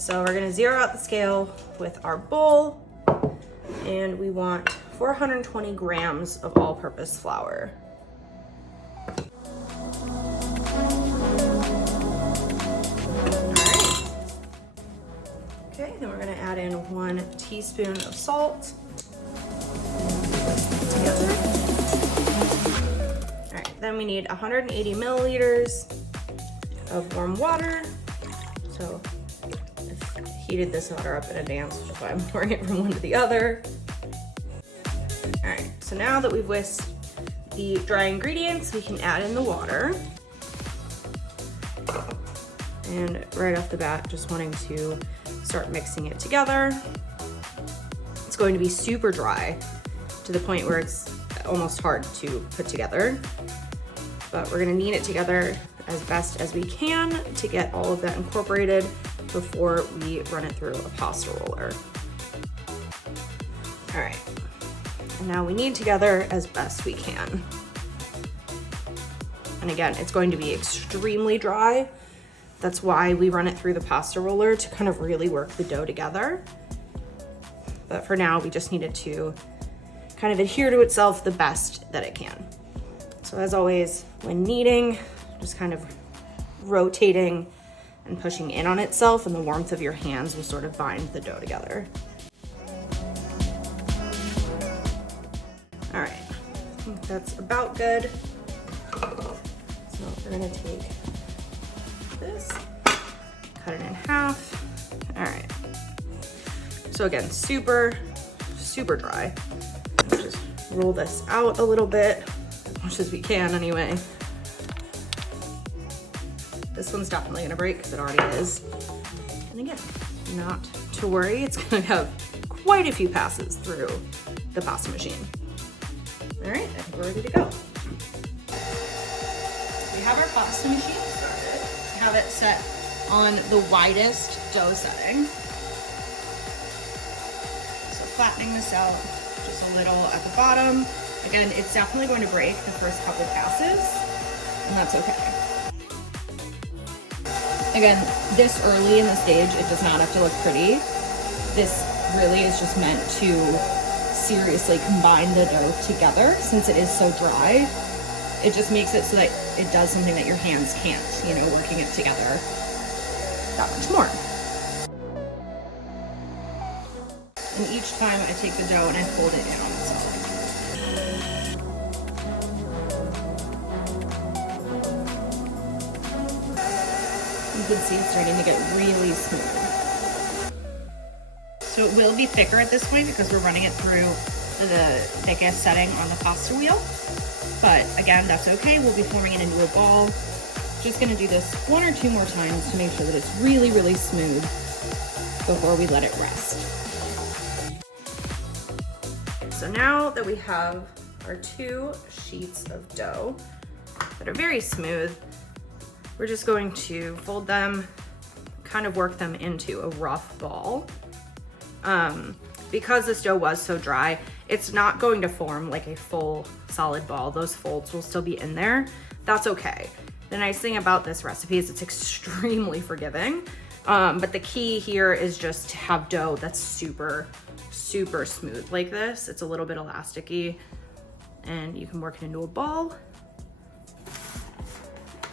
So we're gonna zero out the scale with our bowl, and we want 420 grams of all-purpose flour. Okay, then we're gonna add in 1 teaspoon of salt. Together. All right, then we need 180 milliliters of warm water. So I've heated this water up in advance, which is why I'm pouring it from one to the other. All right, so now that we've whisked the dry ingredients, we can add in the water. And right off the bat, just wanting to start mixing it together. It's going to be super dry to the point where it's almost hard to put together. But we're gonna knead it together as best as we can to get all of that incorporated before we run it through a pasta roller. All right, and now we knead together as best we can. And again, it's going to be extremely dry. That's why we run it through the pasta roller, to kind of really work the dough together. But for now, we just need it to kind of adhere to itself the best that it can. So as always, when kneading, just kind of rotating and pushing in on itself, and the warmth of your hands will sort of bind the dough together. All right, I think that's about good. So we're gonna take this, cut it in half. All right, so again, super dry. Just roll this out a little bit, as much as we can anyway. This one's definitely gonna break because it already is. And again, not to worry, it's gonna have quite a few passes through the pasta machine. All right, I think we're ready to go. We have our pasta machine started. I have it set on the widest dough setting. So flattening this out just a little at the bottom. Again, it's definitely going to break the first couple passes, and that's okay. Again, this early in the stage, it does not have to look pretty. This really is just meant to seriously combine the dough together. Since it is so dry, it just makes it so that it does something that your hands can't, you know, working it together that much more. And each time I take the dough and I fold it in on itself. You can see it's starting to get really smooth. So it will be thicker at this point because we're running it through the thickest setting on the pasta wheel. But again, that's okay. We'll be forming it into a ball. Just gonna do this 1 or 2 more times to make sure that it's really, really smooth before we let it rest. So now that we have our 2 sheets of dough that are very smooth, we're just going to fold them, kind of work them into a rough ball. Because this dough was so dry, it's not going to form like a full solid ball. Those folds will still be in there. That's okay. The nice thing about this recipe is it's extremely forgiving. But the key here is just to have dough that's super smooth like this. It's a little bit elasticy, and you can work it into a ball.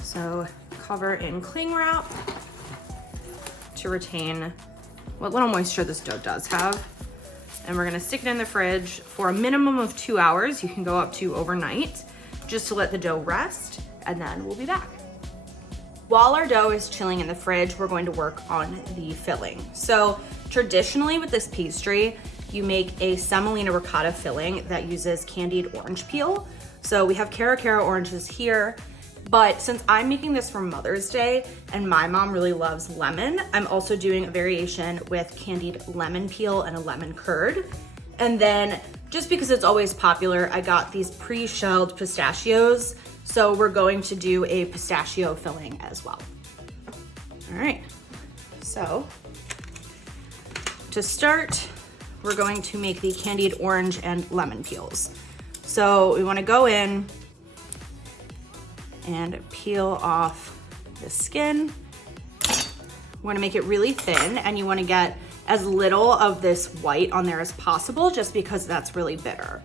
So cover in cling wrap to retain what little moisture this dough does have. And we're gonna stick it in the fridge for a minimum of 2 hours. You can go up to overnight, just to let the dough rest, and then we'll be back. While our dough is chilling in the fridge, we're going to work on the filling. So traditionally with this pastry, you make a semolina ricotta filling that uses candied orange peel. So we have Cara oranges here, but since I'm making this for Mother's Day and my mom really loves lemon, I'm also doing a variation with candied lemon peel and a lemon curd. And then just because it's always popular, I got these pre-shelled pistachios. So we're going to do a pistachio filling as well. All right, so to start, we're going to make the candied orange and lemon peels. So we wanna go in and peel off the skin want to make it really thin, and you want to get as little of this white on there as possible, just because that's really bitter.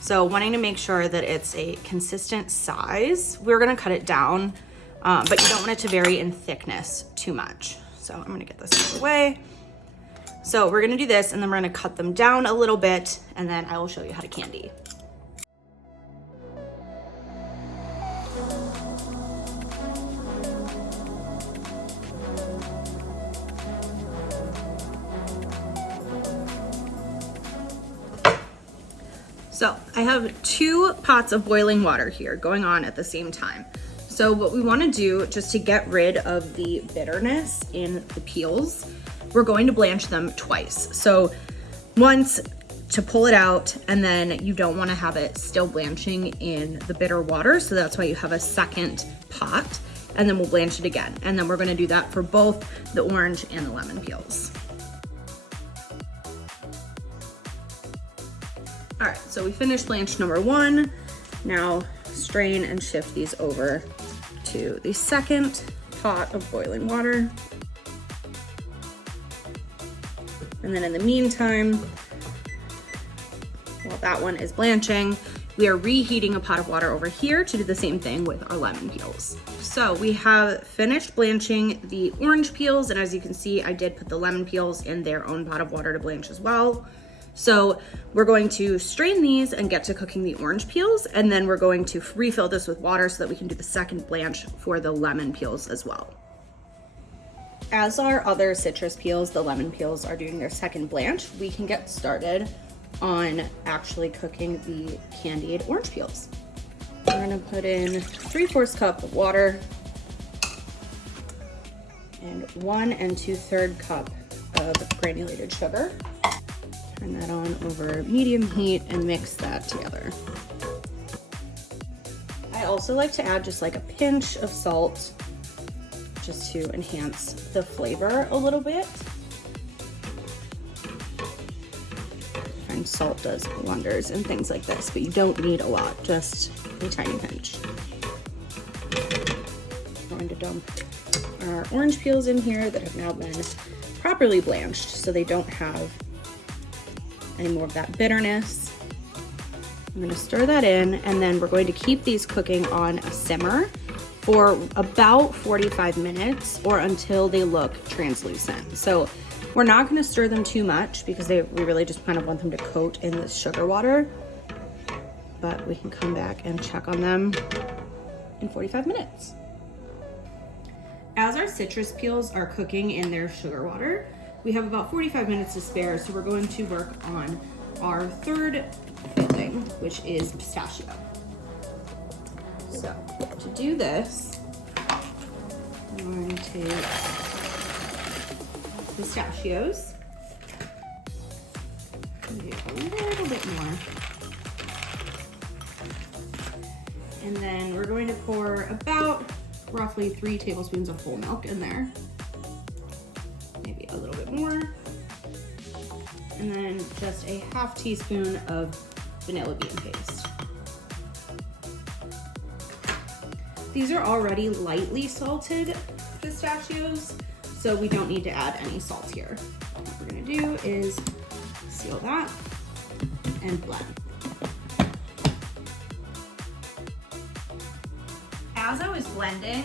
So wanting to make sure that it's a consistent size, we're gonna cut it down, but you don't want it to vary in thickness too much. So I'm gonna get this out of the way. So we're gonna do this, and then we're gonna cut them down a little bit, and then I will show you how to candy. So I have 2 pots of boiling water here going on at the same time. So what we want to do, just to get rid of the bitterness in the peels, we're going to blanch them twice. So once to pull it out, and then you don't want to have it still blanching in the bitter water. So that's why you have a second pot, and then we'll blanch it again. And then we're going to do that for both the orange and the lemon peels. All right, so we finished blanch number 1. Now strain and shift these over to the second pot of boiling water. And then in the meantime, while that one is blanching, we are reheating a pot of water over here to do the same thing with our lemon peels. So we have finished blanching the orange peels, and as you can see, I did put the lemon peels in their own pot of water to blanch as well. So we're going to strain these and get to cooking the orange peels, and then we're going to refill this with water so that we can do the second blanch for the lemon peels as well. As our other citrus peels, the lemon peels are doing their second blanch, we can get started on actually cooking the candied orange peels. We're gonna put in 3/4 cup of water and 1 2/3 cup of granulated sugar. Turn that on over medium heat and mix that together. I also like to add just like a pinch of salt, just to enhance the flavor a little bit. And salt does wonders in things like this, but you don't need a lot, just a tiny pinch. I'm going to dump our orange peels in here that have now been properly blanched so they don't have any more of that bitterness. I'm gonna stir that in, and then we're going to keep these cooking on a simmer for about 45 minutes or until they look translucent. So we're not gonna stir them too much because we really just kind of want them to coat in this sugar water, but we can come back and check on them in 45 minutes. As our citrus peels are cooking in their sugar water, we have about 45 minutes to spare, so we're going to work on our third filling, which is pistachio. So to do this, I'm going to take pistachios, do a little bit more, and then we're going to pour about roughly 3 tablespoons of whole milk in there. Maybe a little bit more. And then just a ½ teaspoon of vanilla bean paste. These are already lightly salted pistachios, so we don't need to add any salt here. What we're gonna do is seal that and blend. As I was blending,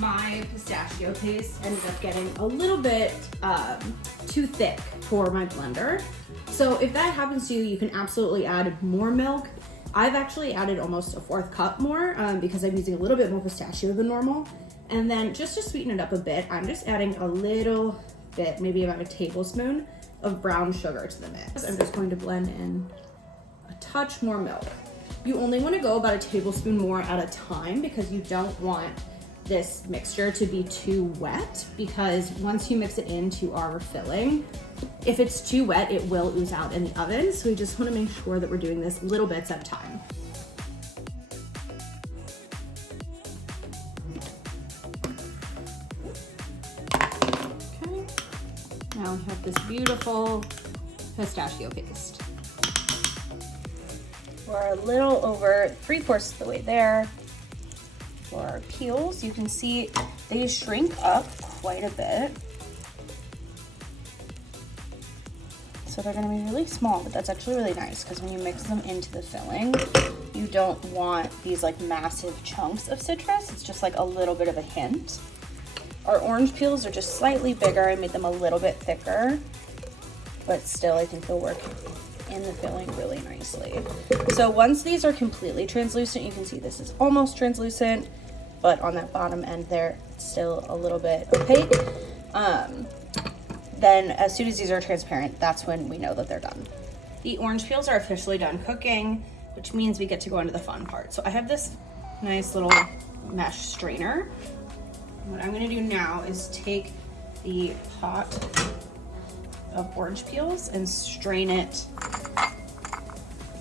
my pistachio paste ended up getting a little bit too thick for my blender. So if that happens to you, you can absolutely add more milk. I've actually added almost a 1/4 cup more because I'm using a little bit more pistachio than normal. And then just to sweeten it up a bit, I'm just adding a little bit, maybe about a tablespoon of brown sugar to the mix. I'm just going to blend in a touch more milk. You only want to go about a tablespoon more at a time because you don't want this mixture to be too wet, because once you mix it into our filling, if it's too wet, it will ooze out in the oven. So we just want to make sure that we're doing this little bits at a time. Okay, now we have this beautiful pistachio paste. We're a little over 3/4 of the way there. For our peels, you can see they shrink up quite a bit. So they're gonna be really small, but that's actually really nice because when you mix them into the filling, you don't want these like massive chunks of citrus. It's just like a little bit of a hint. Our orange peels are just slightly bigger. I made them a little bit thicker, but still I think they'll work in the filling really nicely. So once these are completely translucent, you can see this is almost translucent, but on that bottom end there, it's still a little bit opaque. Then as soon as these are transparent, that's when we know that they're done. The orange peels are officially done cooking, which means we get to go into the fun part. So I have this nice little mesh strainer. What I'm gonna do now is take the pot of orange peels and strain it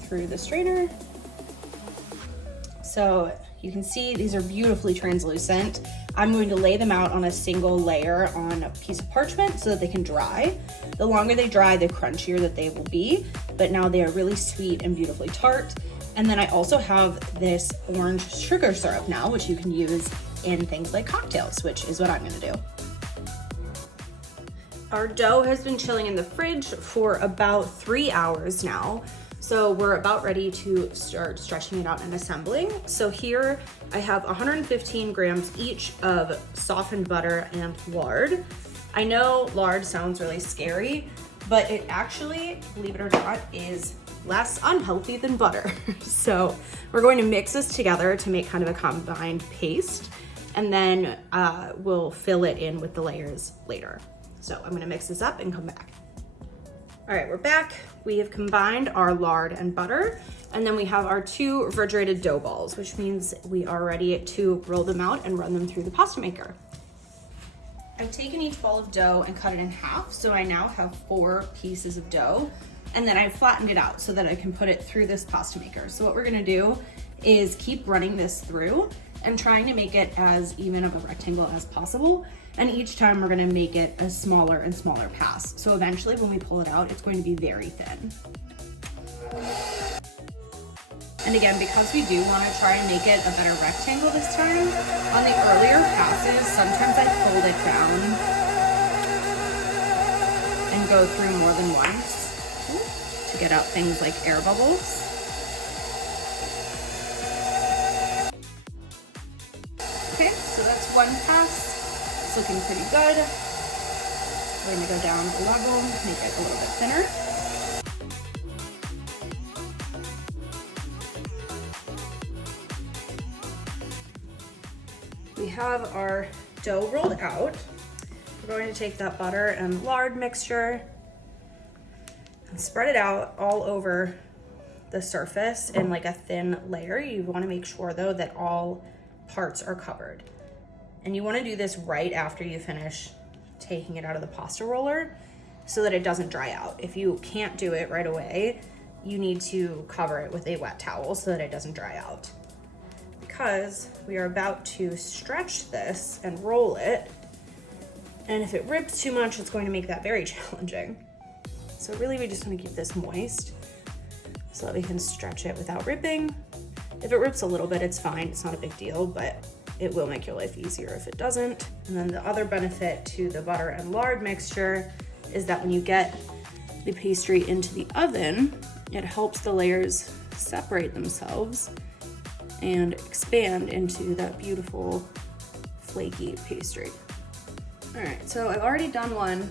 through the strainer. So you can see these are beautifully translucent. I'm going to lay them out on a single layer on a piece of parchment so that they can dry. The longer they dry, the crunchier that they will be, but now they are really sweet and beautifully tart. And then I also have this orange sugar syrup now, which you can use in things like cocktails, which is what I'm gonna do. Our dough has been chilling in the fridge for about 3 hours now. So we're about ready to start stretching it out and assembling. So here I have 115 grams each of softened butter and lard. I know lard sounds really scary, but it actually, believe it or not, is less unhealthy than butter. So we're going to mix this together to make kind of a combined paste, and then we'll fill it in with the layers later. So I'm gonna mix this up and come back. All right, we're back. We have combined our lard and butter, and then we have our 2 refrigerated dough balls, which means we are ready to roll them out and run them through the pasta maker. I've taken each ball of dough and cut it in half, so I now have 4 pieces of dough, and then I've flattened it out so that I can put it through this pasta maker. So what we're gonna do is keep running this through and trying to make it as even of a rectangle as possible. And each time we're gonna make it a smaller and smaller pass. So eventually when we pull it out, it's going to be very thin. And again, because we do wanna try and make it a better rectangle this time, on the earlier passes, sometimes I fold it down and go through more than once to get out things like air bubbles. Okay, so that's one pass. It's looking pretty good. We're gonna go down a level, make it a little bit thinner. We have our dough rolled out. We're going to take that butter and lard mixture and spread it out all over the surface in like a thin layer. You wanna make sure though that all parts are covered. And you wanna do this right after you finish taking it out of the pasta roller so that it doesn't dry out. If you can't do it right away, you need to cover it with a wet towel so that it doesn't dry out. Because we are about to stretch this and roll it, and if it rips too much, it's going to make that very challenging. So really we just wanna keep this moist so that we can stretch it without ripping. If it rips a little bit, it's fine, it's not a big deal, but it will make your life easier if it doesn't. And then the other benefit to the butter and lard mixture is that when you get the pastry into the oven, it helps the layers separate themselves and expand into that beautiful flaky pastry. All right, so I've already done one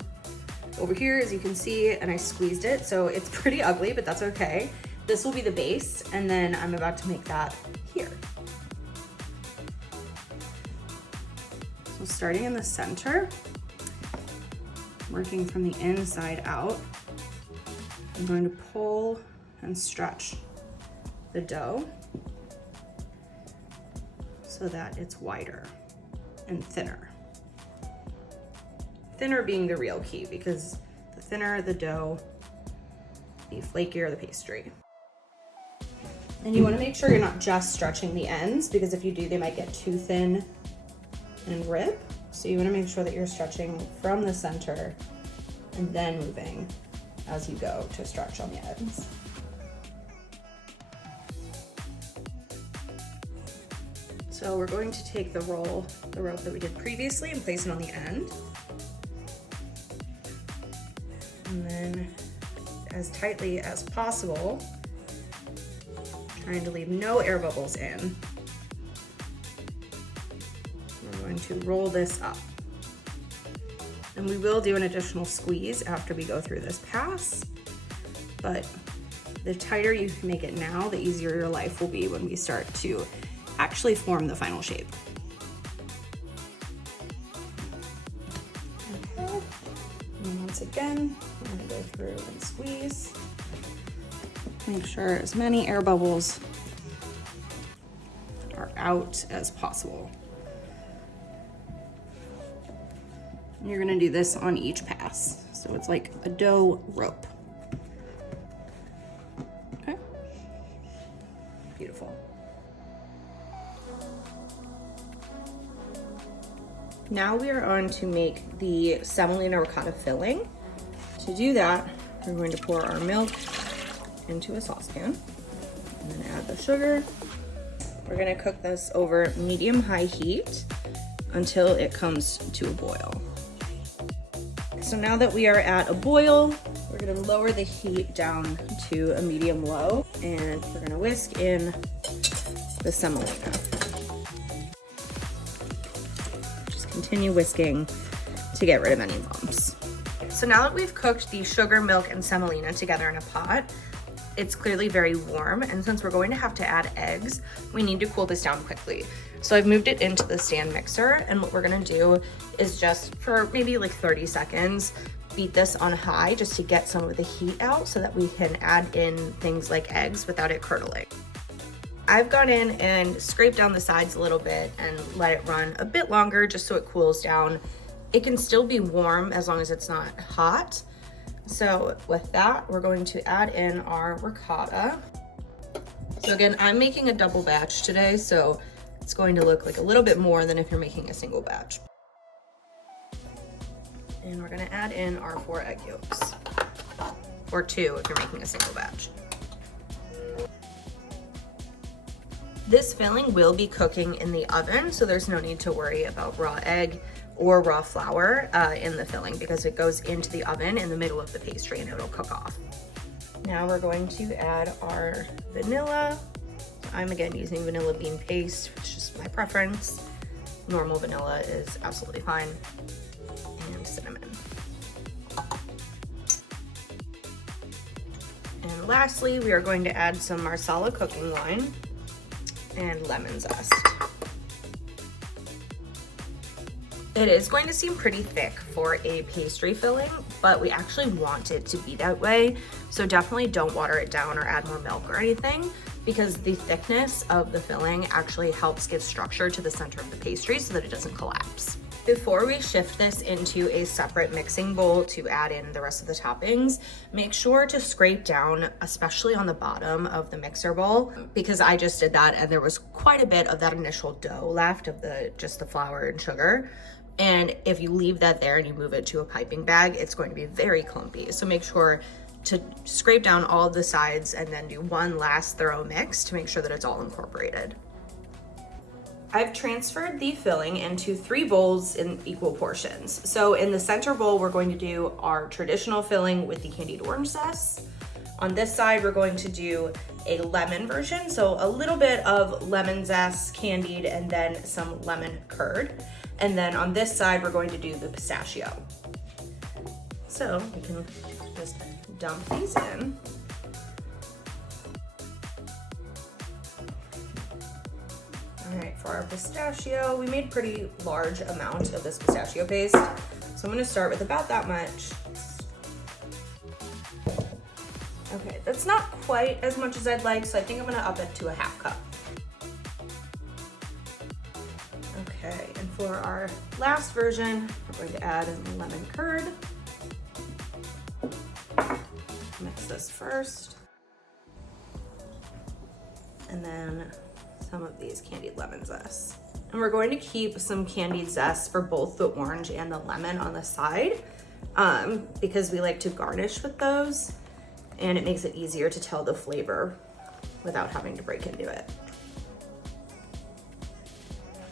over here, as you can see, and I squeezed it, so it's pretty ugly, but that's okay. This will be the base, and then I'm about to make that here. So starting in the center, working from the inside out, I'm going to pull and stretch the dough so that it's wider and thinner. Thinner being the real key, because the thinner the dough, the flakier the pastry. And you want to make sure you're not just stretching the ends, because if you do, they might get too thin and rip. So you want to make sure that you're stretching from the center and then moving as you go to stretch on the ends. So we're going to take the rope that we did previously and place it on the end. And then as tightly as possible, trying to leave no air bubbles in. We're going to roll this up. And we will do an additional squeeze after we go through this pass, but the tighter you make it now, the easier your life will be when we start to actually form the final shape. Okay. And once again, we're gonna go through and squeeze. Make sure as many air bubbles are out as possible. And you're gonna do this on each pass. So it's like a dough rope. Okay, beautiful. Now we are on to make the semolina ricotta filling. To do that, we're going to pour our milk into a saucepan and then add the sugar. We're gonna cook this over medium-high heat until it comes to a boil. So now that we are at a boil, we're gonna lower the heat down to a medium-low, and we're gonna whisk in the semolina. Just continue whisking to get rid of any lumps. So now that we've cooked the sugar, milk, and semolina together in a pot, it's clearly very warm, and since we're going to have to add eggs, we need to cool this down quickly. So I've moved it into the stand mixer, and what we're gonna do is just for maybe like 30 seconds, beat this on high just to get some of the heat out so that we can add in things like eggs without it curdling. I've gone in and scraped down the sides a little bit and let it run a bit longer just so it cools down. It can still be warm as long as it's not hot. So with that, we're going to add in our ricotta. So again, I'm making a double batch today, so it's going to look like a little bit more than if you're making a single batch. And we're gonna add in our 4 egg yolks, or 2 if you're making a single batch. This filling will be cooking in the oven, so there's no need to worry about raw egg or raw flour in the filling because it goes into the oven in the middle of the pastry and it'll cook off. Now we're going to add our vanilla. I'm again using vanilla bean paste, it's just my preference. Normal vanilla is absolutely fine. And cinnamon. And lastly, we are going to add some Marsala cooking wine and lemon zest. It is going to seem pretty thick for a pastry filling, but we actually want it to be that way. So definitely don't water it down or add more milk or anything, because the thickness of the filling actually helps give structure to the center of the pastry so that it doesn't collapse. Before we shift this into a separate mixing bowl to add in the rest of the toppings, make sure to scrape down, especially on the bottom of the mixer bowl, because I just did that and there was quite a bit of that initial dough left of just the flour and sugar. And if you leave that there and you move it to a piping bag, it's going to be very clumpy. So make sure to scrape down all of the sides and then do one last thorough mix to make sure that it's all incorporated. I've transferred the filling into 3 bowls in equal portions. So in the center bowl, we're going to do our traditional filling with the candied orange zest. On this side, we're going to do a lemon version. So a little bit of lemon zest, candied, and then some lemon curd. And then on this side, we're going to do the pistachio. So we can just dump these in. All right, for our pistachio, we made a pretty large amount of this pistachio paste. So I'm gonna start with about that much. Okay, that's not quite as much as I'd like, so I think I'm gonna up it to a 1/2 cup. Okay, and for our last version, we're going to add in the lemon curd. Mix this first. And then some of these candied lemon zest. And we're going to keep some candied zest for both the orange and the lemon on the side because we like to garnish with those, and it makes it easier to tell the flavor without having to break into it.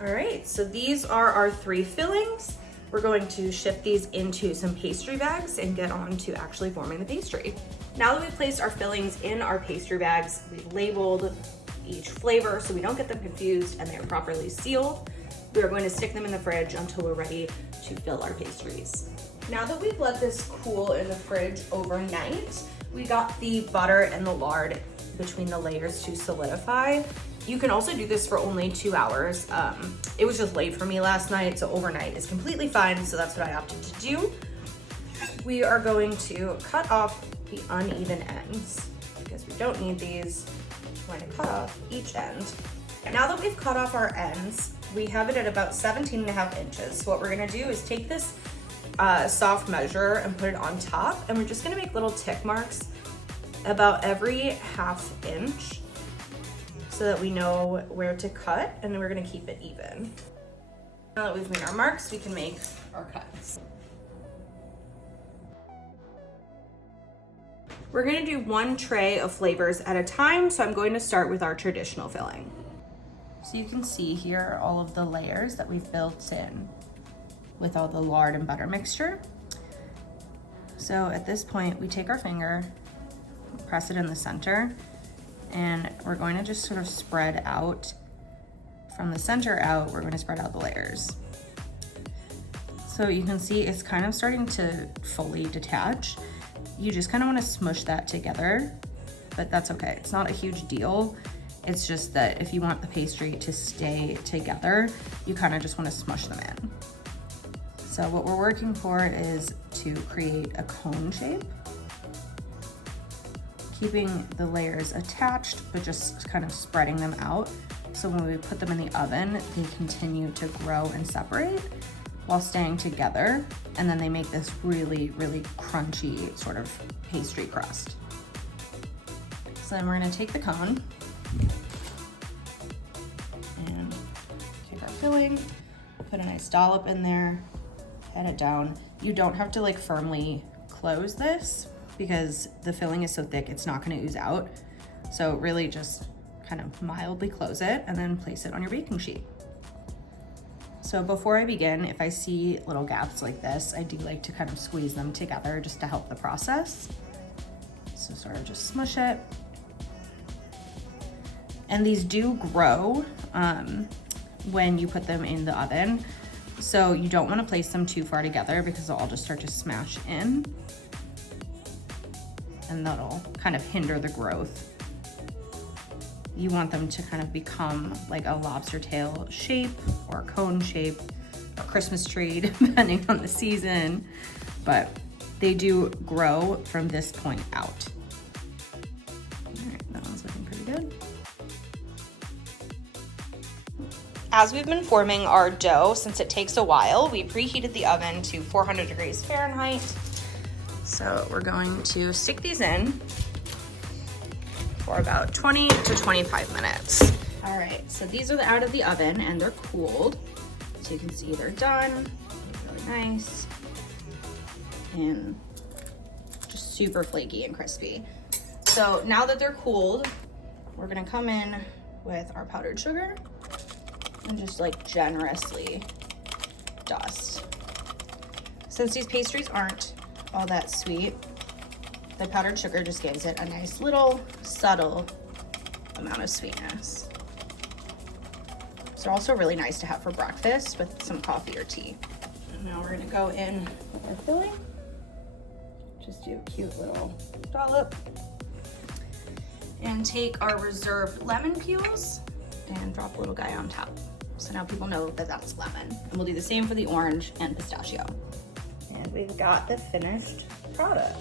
All right, so these are our 3 fillings. We're going to shift these into some pastry bags and get on to actually forming the pastry. Now that we've placed our fillings in our pastry bags, we've labeled each flavor so we don't get them confused and they're properly sealed. We are going to stick them in the fridge until we're ready to fill our pastries. Now that we've let this cool in the fridge overnight, we got the butter and the lard between the layers to solidify. You can also do this for only 2 hours. It was just late for me last night, so overnight is completely fine, so that's what I opted to do. We are going to cut off the uneven ends because we don't need these. We're going to cut off each end. Now that we've cut off our ends, we have it at about 17.5 inches. So what we're gonna do is take this soft measure and put it on top, and we're just gonna make little tick marks about every 1/2 inch so that we know where to cut, and then we're gonna keep it even. Now that we've made our marks, we can make our cuts. We're gonna do 1 tray of flavors at a time, so I'm going to start with our traditional filling. So you can see here all of the layers that we've built in with all the lard and butter mixture. So at this point, we take our finger, press it in the center, and we're going to just sort of spread out. From the center out, we're going to spread out the layers. So you can see it's kind of starting to fully detach. You just kind of want to smush that together, but that's okay. It's not a huge deal. It's just that if you want the pastry to stay together, you kind of just want to smush them in. So what we're working for is to create a cone shape, keeping the layers attached, but just kind of spreading them out. So when we put them in the oven, they continue to grow and separate while staying together. And then they make this really, really crunchy sort of pastry crust. So then we're gonna take the cone and take our filling, put a nice dollop in there, head it down. You don't have to like firmly close this because the filling is so thick, it's not gonna ooze out. So really just kind of mildly close it and then place it on your baking sheet. So before I begin, if I see little gaps like this, I do like to kind of squeeze them together just to help the process. So sort of just smush it. And these do grow when you put them in the oven. So you don't want to place them too far together because they'll all just start to smash in. And that'll kind of hinder the growth. You want them to kind of become like a lobster tail shape or a cone shape, a Christmas tree, depending on the season. But they do grow from this point out. All right, that one's looking pretty good. As we've been forming our dough, since it takes a while, we preheated the oven to 400 degrees Fahrenheit. So we're going to stick these in for about 20 to 25 minutes. All right, so these are out of the oven and they're cooled. So you can see they're done, really nice, and just super flaky and crispy. So now that they're cooled, we're gonna come in with our powdered sugar and just like generously dust. Since these pastries aren't all that sweet, the powdered sugar just gives it a nice little subtle amount of sweetness. So they're also really nice to have for breakfast with some coffee or tea. And now we're gonna go in with our filling. Just do a cute little dollop. And take our reserved lemon peels and drop a little guy on top. So now people know that that's lemon. And we'll do the same for the orange and pistachio. And we've got the finished product.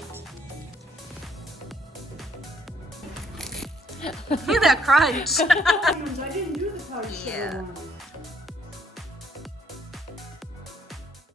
Look at that crunch. I didn't do the powdered sugar one.